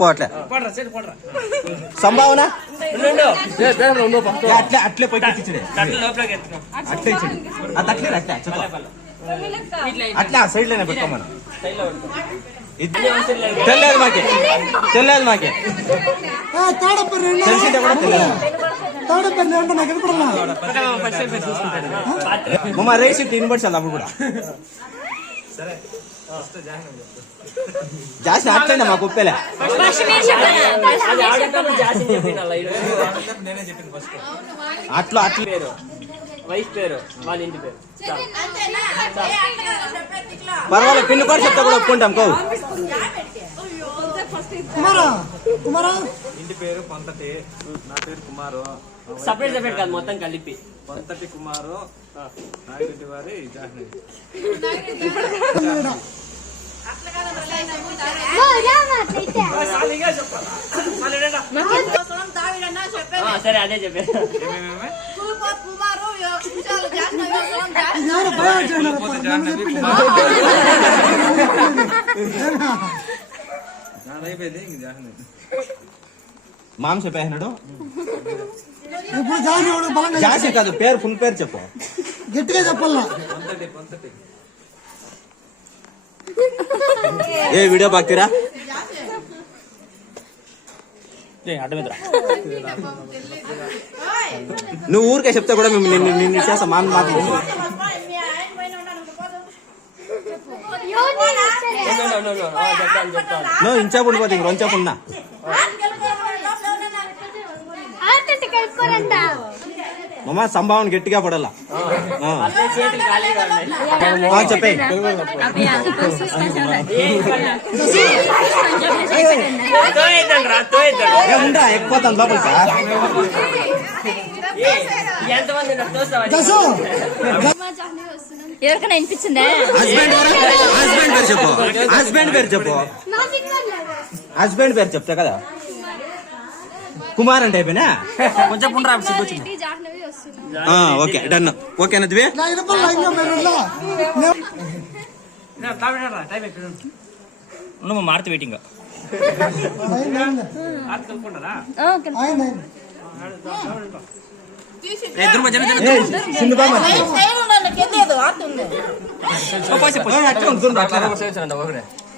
పోట్లే సంభావన అట్లే అట్లే పోయి అట్లే ఇచ్చింది అట్లే అట్లా సైడ్ లోనే పెట్టుకోమను. తెలియదు మాకే తెలిసిందే కూడా తెలియదు. మమ్మ రేసి తినబడి అప్పుడు కూడా జాస్తి అట్లండి మాకు ఉప్పేలే. అట్లా అట్లా వైఫ్ పేరు వాళ్ళ ఇంటి పేరు పర్వాలేదు. పిన్ కూడా చెప్తా కూడా ఒప్పుకుంటాం. కౌ ఇంటి పేరు పొంతటి, నా పేరు కుమారు. సపరేట్ సపరేట్ కాదు మొత్తం కలిపి పొంతటి కుమారు నాగిరెడ్డి వారి జాహ్నవి. సరే అదే చెప్పారు. అయిపోయింది ఇంక జాహ్నవి. మామ చెప్పేసినాడు. జాసి కాదు పేరు, ఫుల్ పేరు చెప్పు, గట్టిగా చెప్పాలా. ఏ వీడియో బాక్తిరా నువ్వు ఊరికే చెప్తే కూడా మేము నిన్ను చేస్తాం. మామ మాకు నువ్వు ఇంచాపు ఉండిపోతే ఇంక రొంచాపు ఉన్నా. మమ్మ సంభావన గట్టిగా పడాల. చెప్పే ఉండా ఎక్కుపోతాను లోపల సార్. ఎవరికైనా వినిపించిందా? హస్బెండ్ పేరు చెప్పు. హస్బెండ్ పేరు చెప్పు. హస్బెండ్ పేరు చెప్తా కదా. కుమార్ అంటే అయిపోయినా కొంచెం ఓకే డన్. ఓకేనా దివే? మారుతి వెయిటింగ్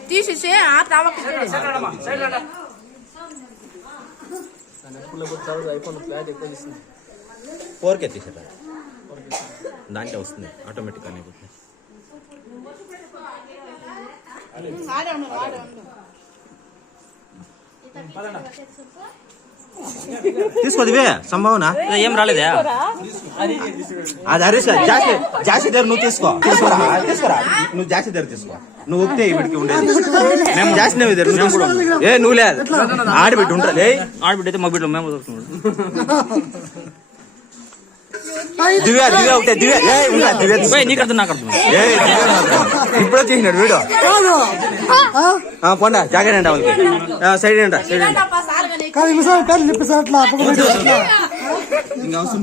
తీసేసి ఫోర్కే తీసారా దాంట్లో వస్తుంది ఆటోమేటిక్ అనేది. తీసుకోదివే సంభావన ఏం రాలేదా? అది హరీష్ జాస్తి దగ్గర నువ్వు తీసుకురా నువ్వు జాస్తి దగ్గర తీసుకో. నువ్వు ఒప్పితే ఇవిడికి ఉండేది. మేము జాస్తి ఏ నువ్వు లేదు ఆడబిడ్డ ఉంటా. ఆడబిడ్డ అయితే మగ బిడ్డ మేము దివ్య ఒకటే దివ్య నీకు అర్థం నాకు అర్థం. ఇప్పుడే తీసినాడు వీడు. పొండా జాగ్రత్త వాళ్ళకి సైడ్ అంట సైడ్ అంట ఇంకా అవసరం